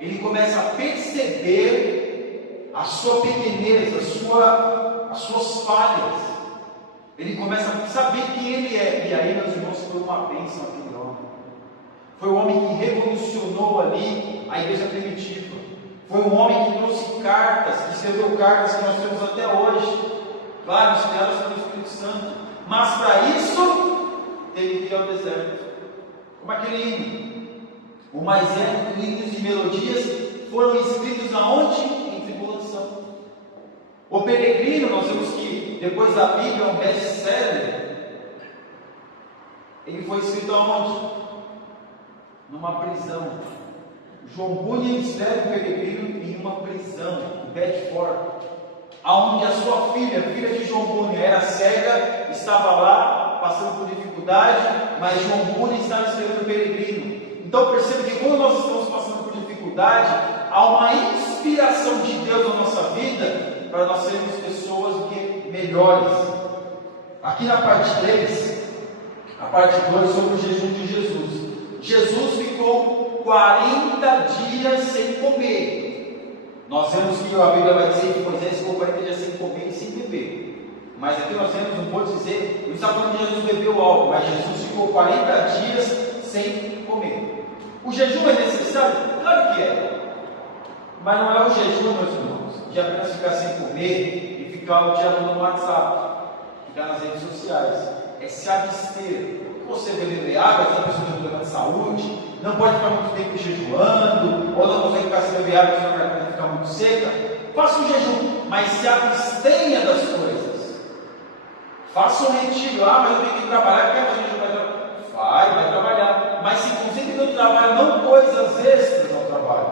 Ele começa a perceber a sua pequenez, as suas falhas. Ele começa a saber quem ele é. E aí, meus irmãos, foi uma bênção aquele homem. Foi um homem que revolucionou ali a igreja primitiva. Foi um homem que trouxe cartas, que escreveu cartas que nós temos até hoje. Claro, inspiradas pelo Espírito Santo. Mas para isso, teve que ir ao deserto. Como aquele hino. O mais épico, hinos e melodias foram escritos aonde? Em tribulação. O Peregrino, nós vemos que depois da Bíblia é um best-seller. Ele foi escrito aonde? Numa prisão. João Bunyan escreve o Peregrino em uma prisão, em Bedford, aonde a sua filha de João Bunyan, era cega, estava lá passando por dificuldade, mas João Bunyan estava escrevendo o Peregrino. Então perceba que quando nós estamos passando por dificuldade, há uma inspiração de Deus na nossa vida para nós sermos pessoas melhores. Aqui na parte 3, a parte 2 sobre o jejum de Jesus. Jesus ficou 40 dias sem comer. Nós vemos que a Bíblia vai dizer que Moisés ficou 40 dias sem comer e sem beber. Mas aqui nós temos, não pode dizer, não está falando que Jesus bebeu algo, mas Jesus ficou 40 dias sem comer. O jejum é necessário? Claro que é. Mas não é o jejum, meus irmãos, de apenas ficar sem comer e ficar o dia todo no WhatsApp, ficar nas redes sociais. É se abster. Você beber água, se a pessoa tem problema de saúde, não pode ficar muito tempo jejuando, ou não consegue ficar sem beber água, se a garganta ficar muito seca. Faça um jejum, mas se abstenha das coisas. Faça um retiro. Mas eu tenho que trabalhar, quer fazer jejum? Vai trabalhar, mas se concentre no trabalho, não coisas extras ao trabalho.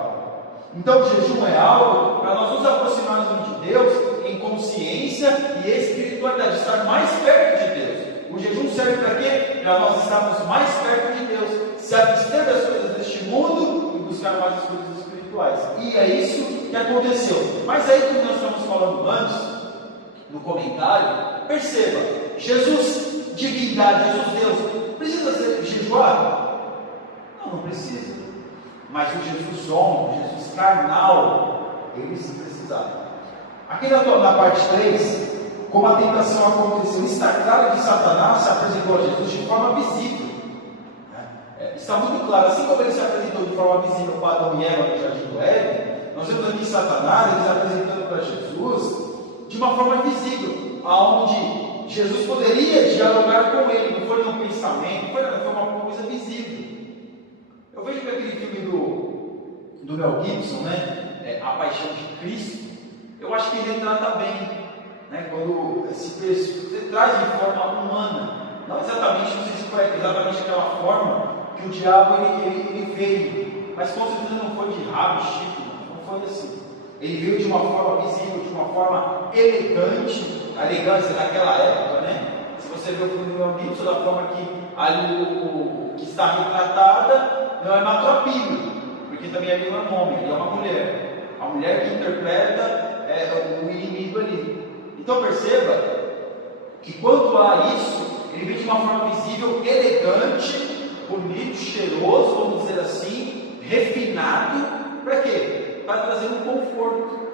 Então o jejum é algo para nós nos aproximarmos de Deus em consciência e espiritualidade, estar mais perto de Deus. O jejum serve para quê? Para nós estarmos mais perto de Deus, se abster das coisas deste mundo e buscar mais as coisas espirituais. E é isso que aconteceu. Mas aí, como nós estamos falando antes, no comentário, perceba, Jesus, divindade, Jesus Deus, precisa jejuar? Não precisa. Mas o Jesus homem, o Jesus carnal, ele sim precisava. Aqui na parte 3, como a tentação aconteceu, está claro que Satanás se apresentou a Jesus de forma visível. Está muito claro, assim como ele se apresentou de forma visível para Adão e Eva no Jardim do Éden, nós vemos aqui Satanás ele se apresentando para Jesus de uma forma visível, aonde Jesus poderia dialogar com ele, não foi no pensamento, foi uma coisa visível. Eu vejo que aquele filme do Mel Gibson, A Paixão de Cristo, eu acho que ele retrata bem. Quando esse texto você traz de forma humana, não exatamente, não sei se foi exatamente aquela forma que o diabo ele veio, mas com certeza não foi de rabo, chifre, não foi assim. Ele veio de uma forma visível, de uma forma elegante, a elegância daquela época, Se você vê o filme do Mel Gibson, da forma que ali o que está retratada, não é maltrapilho, porque também ali não é um homem, ali é uma mulher. A mulher que interpreta o inimigo ali. Então perceba que quando há isso, ele vem de uma forma visível, elegante, bonito, cheiroso, vamos dizer assim, refinado, para quê? Para trazer um conforto.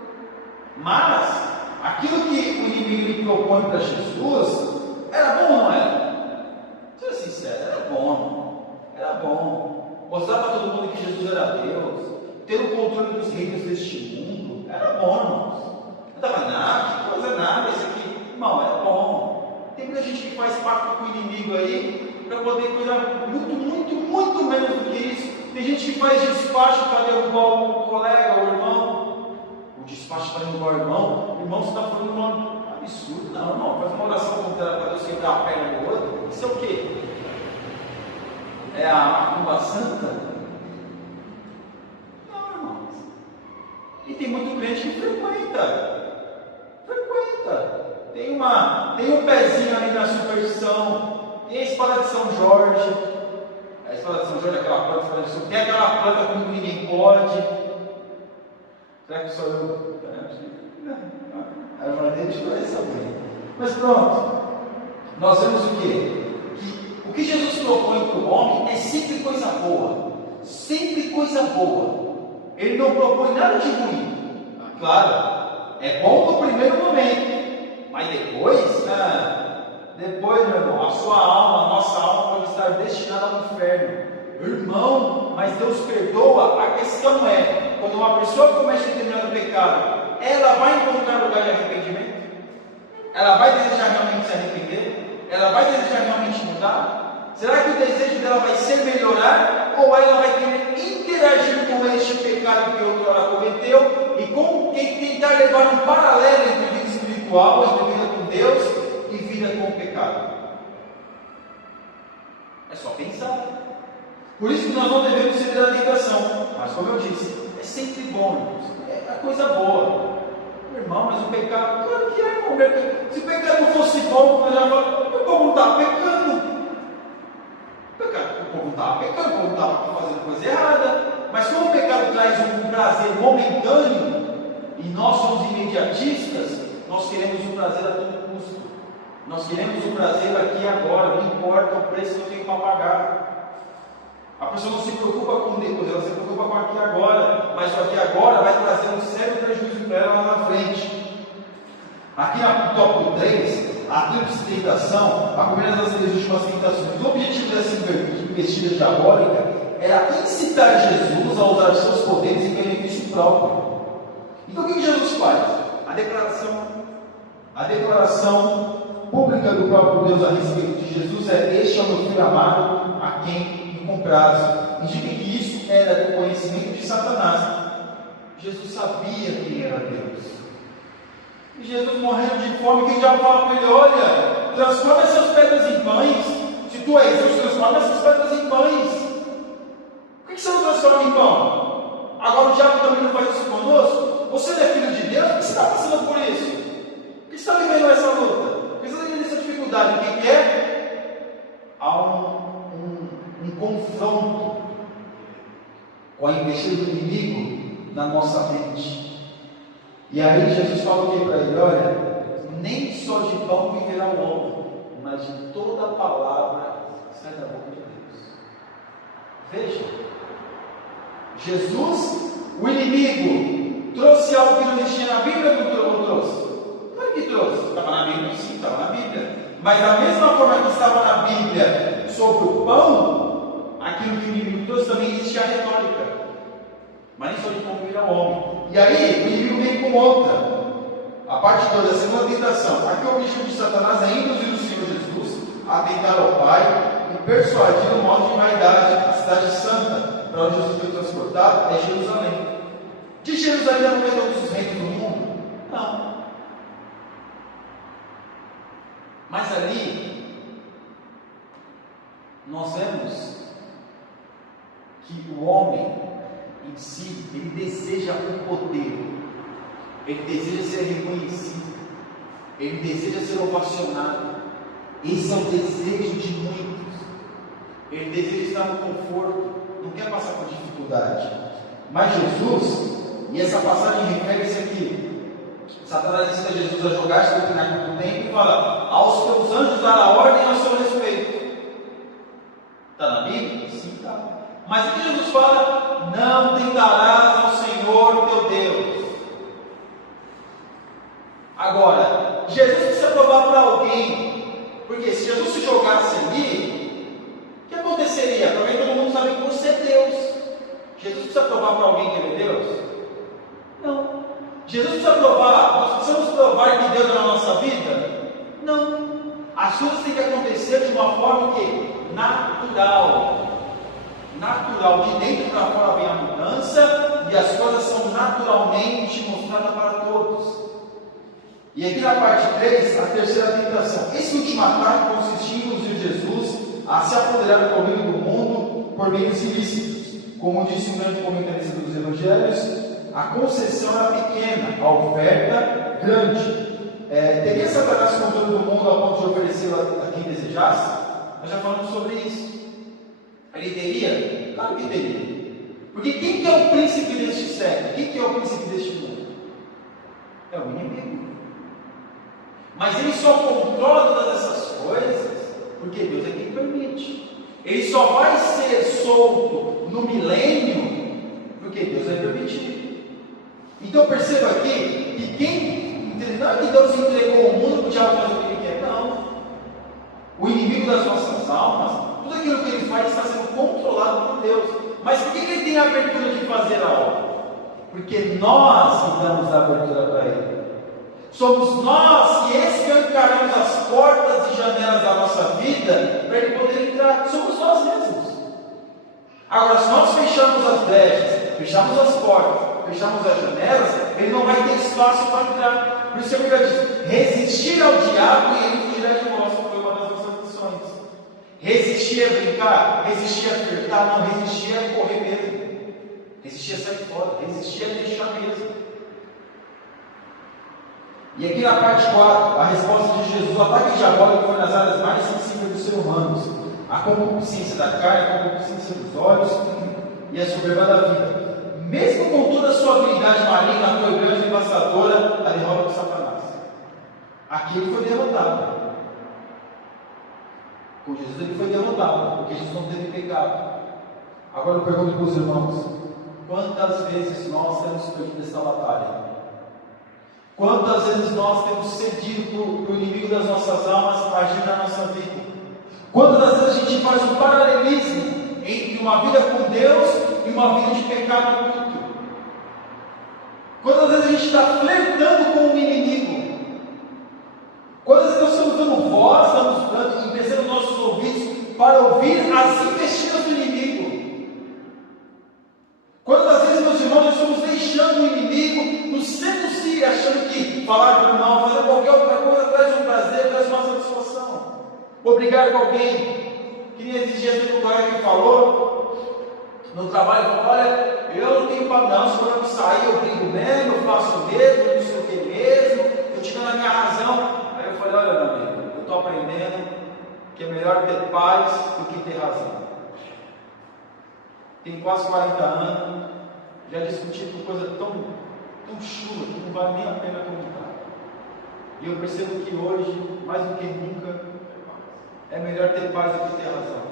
Mas aquilo que o inimigo lhe propõe para Jesus, era bom ou não era? Seja sincero, era bom. Era bom. Mostrar para todo mundo que Jesus era Deus, ter o controle dos reinos deste mundo, era bom, irmãos. Não estava nada, que coisa nada, isso aqui, irmão, era bom. Tem muita gente que faz pacto com o inimigo aí, para poder cuidar muito menos do que isso. Tem gente que faz despacho para derrubar o colega, o irmão. O despacho para derrubar o irmão você está falando um absurdo. Não, irmão, faz uma oração para Deus quebrar a perna do outro. Isso é o quê? É a macumba santa? Não, irmãos. E tem muito crente que frequenta. Tem um pezinho ali na superstição. Tem a espada de São Jorge. A espada de São Jorge é aquela planta, tem aquela planta que ninguém pode. Será que sou eu? A irmã dele te conhece alguém. Mas pronto. Nós vemos o quê? Que o que Jesus propõe para o homem é sempre coisa boa. Sempre coisa boa. Ele não propõe nada de ruim. Claro, é bom no primeiro momento, mas depois, meu irmão, a sua alma, a nossa alma pode estar destinada ao inferno. Irmão, mas Deus perdoa. A questão é, quando uma pessoa comete determinado pecado, ela vai encontrar lugar de arrependimento? Ela vai desejar realmente se arrepender? Ela vai desejar realmente mudar? Será que o desejo dela vai ser melhorar? Ou ela vai querer interagir com este pecado que outrora cometeu e com quem tentar levar um paralelo entre vida espiritual, entre vida com Deus e vida com o pecado? É só pensar. Por isso que nós não devemos ceder à tentação. Mas como eu disse, é sempre bom, é coisa boa. Irmão, mas o pecado, claro que é, irmão. Se o pecado não fosse bom, nós já falamos, o povo não estava pecando. O povo não estava pecando, o povo não estava fazendo coisa errada. Mas como o pecado traz um prazer momentâneo, e nós somos imediatistas, nós queremos o prazer a todo custo. Nós queremos o prazer aqui e agora, não importa o preço que eu tenho para pagar. A pessoa não se preocupa com Deus, ela se preocupa com aqui e agora, mas o aqui e agora vai trazer um sério prejuízo para ela lá na frente. Aqui no tópico 3, a tríplice tentação, a primeira das três últimas tentações. O objetivo dessa investida diabólica era incitar Jesus a usar seus poderes em benefício próprio. Então o que Jesus faz? A declaração pública do próprio Deus a respeito de Jesus é: este é o meu filho amado, a quem com prazo, indica que isso era do conhecimento de Satanás. Jesus sabia quem era Deus. E Jesus, morrendo de fome, quem já fala para ele: olha, transforma essas pedras em pães. Se tu és Deus, transforma essas pedras em pães. Por que você não transforma em pão? Agora o diabo também não faz isso conosco? Você não é filho de Deus? Por que você está passando por isso? Por que você está vivendo essa luta? Por que você está vivendo essa dificuldade? O que é? Há um confronto com a investida do inimigo na nossa mente. E aí Jesus fala o que para ele? Olha, nem só de pão viverá o homem, mas de toda palavra que sai da boca de Deus. Veja, Jesus, o inimigo, trouxe algo que não existia na Bíblia ou não trouxe? Claro que trouxe. Estava na Bíblia? Sim, estava na Bíblia. Mas da mesma forma que estava na Bíblia sobre o pão, aquilo que o inimigo trouxe, também existe a retórica. Mas nem só de pão viverá o homem. E aí, o inimigo vem com outra. A parte 2, a segunda tentação. Aqui o objetivo de Satanás é induzir o Senhor Jesus a tentar ao Pai e persuadir o modo de vaidade. A cidade santa, para onde Jesus foi transportado, é Jerusalém. De Jerusalém não vem todos os reinos do mundo? Não. Mas ali, nós vemos que o homem em si, ele deseja o poder, ele deseja ser reconhecido, ele deseja ser ovacionado. Esse é o desejo de muitos. Ele deseja estar no conforto, não quer passar por dificuldade. Mas Jesus, e essa passagem refere-se aqui, Satanás ensina Jesus a jogar-se no pináculo do templo e fala: aos teus anjos dará ordem ao seu respeito. Está na Bíblia? Sim, está. Mas o que Jesus fala? Não tentarás ao Senhor teu Deus. Agora, Jesus precisa provar para alguém, porque se Jesus se jogasse ali, o que aconteceria? Para mim todo mundo sabe que você é Deus. Jesus precisa provar para alguém que ele é Deus? Não. Jesus precisa provar, nós precisamos provar que Deus é na nossa vida? Não. As coisas têm que acontecer de uma forma que natural. Natural, de dentro para fora vem a mudança e as coisas são naturalmente mostradas para todos. E aqui na parte 3, a terceira tentação. Esse último ataque consistia em induzir Jesus a se apoderar do domínio do mundo por meios ilícitos. Como disse um grande comentarista dos Evangelhos, a concessão era pequena, a oferta grande. Teria Satanás controle do mundo ao ponto de oferecer a quem desejasse? Nós já falamos sobre isso. Ele teria? Claro que teria. Porque quem que é o príncipe deste século? Quem que é o príncipe deste mundo? É o inimigo. Mas ele só controla todas essas coisas porque Deus é quem permite. ele só vai ser solto no milênio porque Deus vai permitir. Então perceba aqui que não é que Deus entregou o mundo para o diabo fazer o que ele quer, não. O inimigo das nossas almas, tudo aquilo que ele faz está sendo controlado por Deus. Mas por que ele tem a abertura de fazer algo? Porque nós que damos a abertura para ele. Somos nós que escancaramos as portas e janelas da nossa vida para ele poder entrar. Somos nós mesmos. Agora, se nós fechamos as brechas, fechamos as portas, fechamos as janelas, ele não vai ter espaço para entrar. Por isso a Bíblia diz: resistir ao diabo e ele fugirá de vós. Foi uma das nossas lições. Resistir é brincar, resistir é flertar, não, resistir é correr mesmo. Resistir é sair fora, resistir é deixar mesmo. E aqui na parte 4, a resposta de Jesus: o ataque diabólico foi nas áreas mais sensíveis dos seres humanos, a concupiscência da carne, a concupiscência dos olhos e a soberba da vida. Mesmo com toda a sua habilidade maligna, foi grande e devastadora a derrota de Satanás. Aqui ele foi derrotado. Com Jesus ele foi derrotado, porque Jesus não teve pecado. Agora eu pergunto para os irmãos: quantas vezes nós temos perdido essa batalha? Quantas vezes nós temos cedido para o inimigo das nossas almas agir na nossa vida? Quantas vezes a gente faz um paralelismo entre uma vida com Deus e uma vida de pecado oculto? Quantas vezes a gente está flertando com o inimigo? Quantas vezes nós estamos dando voz, estamos dando, emprestando nossos ouvidos para ouvir as investidas do inimigo? Quantas vezes, meus irmãos, nós estamos deixando o inimigo nos seduzir, achando que falar do irmão, fazer qualquer outra coisa traz um prazer, traz uma satisfação? Obrigar com alguém, que nem esses dias tem um colega que falou no trabalho, falou: olha, eu não tenho papo não, se quando eu sair eu brigo mesmo, eu faço mesmo, eu não sei o que mesmo, eu te dando a minha razão. Aí eu falei: olha, meu amigo, eu estou aprendendo que é melhor ter paz do que ter razão. Tem quase 40 anos, já discuti por coisa tão chula que não vale nem a pena comentar. E eu percebo que hoje, mais do que nunca, é melhor ter paz do que ter razão.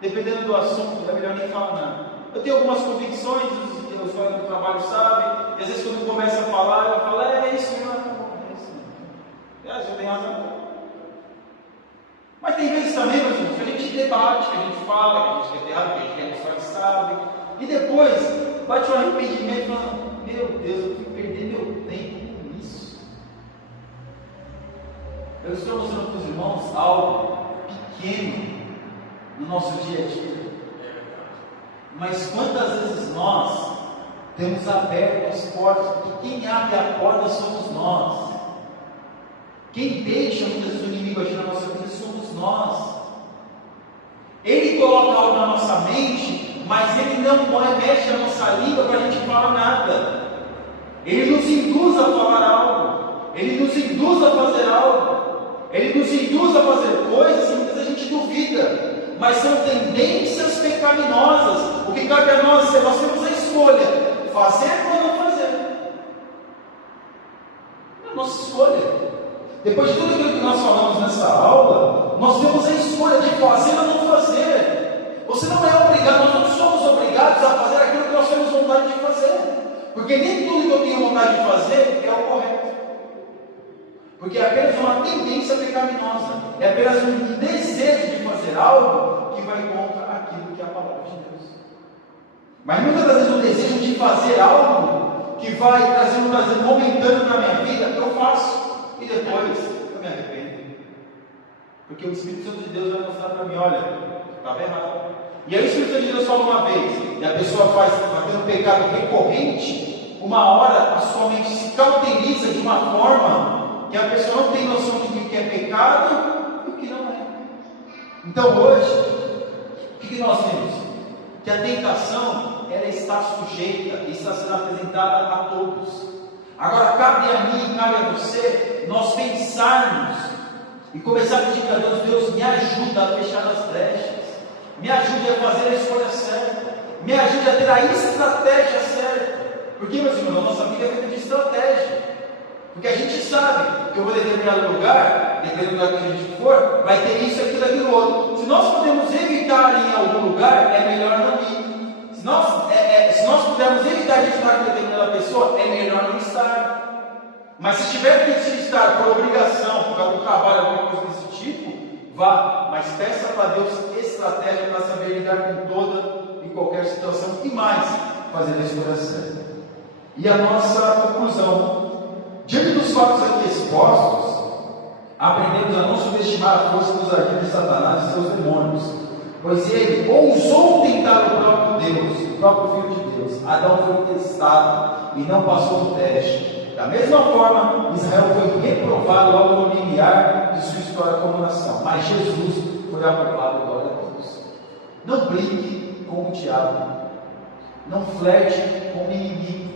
Dependendo do assunto, é melhor nem falar nada. Eu tenho algumas convicções, os colegas do trabalho sabem, e às vezes quando começa a falar, eu falo: é isso, é isso. Eu tenho razão. Mas tem vezes também, meus irmãos, que a gente debate, que a gente fala, que a gente quer ter razão, que a gente quer mostrar que sabe, e depois bate um arrependimento e fala: meu Deus, eu fui perder meu tempo com isso. Eu estou mostrando para os irmãos algo pequeno no nosso dia a dia. Mas quantas vezes nós temos aberto as portas, porque quem abre a porta somos nós. Quem deixa muitas vezes o inimigo agir na nossa vida somos nós. Ele coloca algo na nossa mente, mas ele não mexe a nossa língua para a gente falar nada. Ele nos induz a falar algo, ele nos induz a fazer algo, ele nos induz a fazer coisas que muitas vezes a gente duvida, mas são tendências pecaminosas. O que cabe a nós é: nós temos a escolha, fazer ou não fazer. É a nossa escolha. Depois de tudo aquilo que nós falamos nessa aula, nós temos a escolha de fazer ou não fazer. Você não é obrigado, nós não somos obrigados a fazer aquilo que nós temos vontade de fazer, porque nem tudo que eu tenho vontade de fazer é o correto, porque é apenas uma tendência pecaminosa, é apenas um desejo de fazer algo que vai contra aquilo que é a palavra de Deus. Mas muitas das vezes o desejo de fazer algo que vai trazer um prazer momentâneo na minha vida, eu faço, e depois eu me arrependo, porque o Espírito Santo de Deus vai mostrar para mim: olha, estava errado. E aí o Espírito Santo de Deus fala uma vez, e a pessoa vai tendo um pecado recorrente, uma hora a sua mente se cauteriza de uma forma que a pessoa não tem noção do que é pecado e o que não é. Então hoje, o que nós temos? Que a tentação, ela está sujeita e está sendo apresentada a todos. Agora cabe a mim e cabe a você nós pensarmos e começar a pedir para Deus: Deus, me ajuda a fechar as brechas, me ajude a fazer a escolha certa, me ajude a ter a estratégia certa. Porque, meus irmãos, a nossa vida é feita de estratégia. Porque a gente sabe que eu vou em determinado lugar, dependendo do lugar que a gente for, vai ter isso, aquilo, aquilo outro. Se nós podemos evitar ir em algum lugar, é melhor não ir. Se nós pudermos evitar de estar com determinada pessoa, é melhor não estar. Mas se tiver que estar por obrigação, por causa do trabalho, alguma coisa desse tipo, vá, mas peça para Deus estratégia para saber lidar com toda e qualquer situação e mais, fazer a escolha certa. E a nossa conclusão: diante dos fatos aqui expostos, aprendemos a não subestimar a força dos ardis de Satanás e seus demônios, pois ele ousou tentar o próprio Deus, o próprio Filho de Deus. Adão foi testado e não passou no teste. Da mesma forma, Israel foi reprovado logo no limiar de sua história como nação, mas Jesus foi aprovado, glória a Deus. Não brinque com o diabo, não flerte com o inimigo.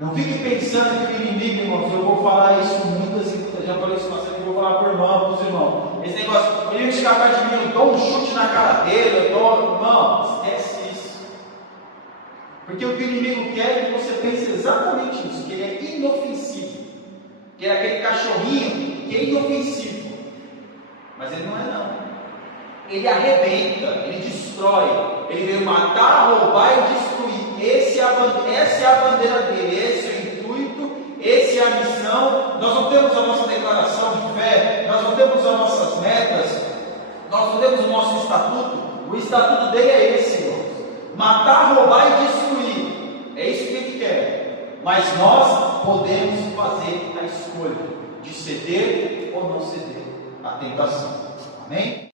Não fique pensando que o inimigo, irmãos, eu vou falar isso muitas e muitas, já falei isso bastante, eu vou falar para os irmãos. Esse negócio, o inimigo chegar perto de mim, eu dou um chute na cara dele, irmão, esquece isso. Porque o que o inimigo quer é que você pense exatamente isso, que ele é inofensivo, que é aquele cachorrinho que é inofensivo, mas ele não é não. Ele arrebenta, ele destrói, ele veio matar, roubar e destruir. Essa é a bandeira dele, esse é o intuito, essa é a missão. Nós não temos a nossa declaração de fé, nós não temos as nossas metas, nós não temos o nosso estatuto. O estatuto dele é esse, irmãos: matar, roubar e destruir. É isso que ele quer. Mas nós podemos fazer a escolha de ceder ou não ceder à tentação. Amém?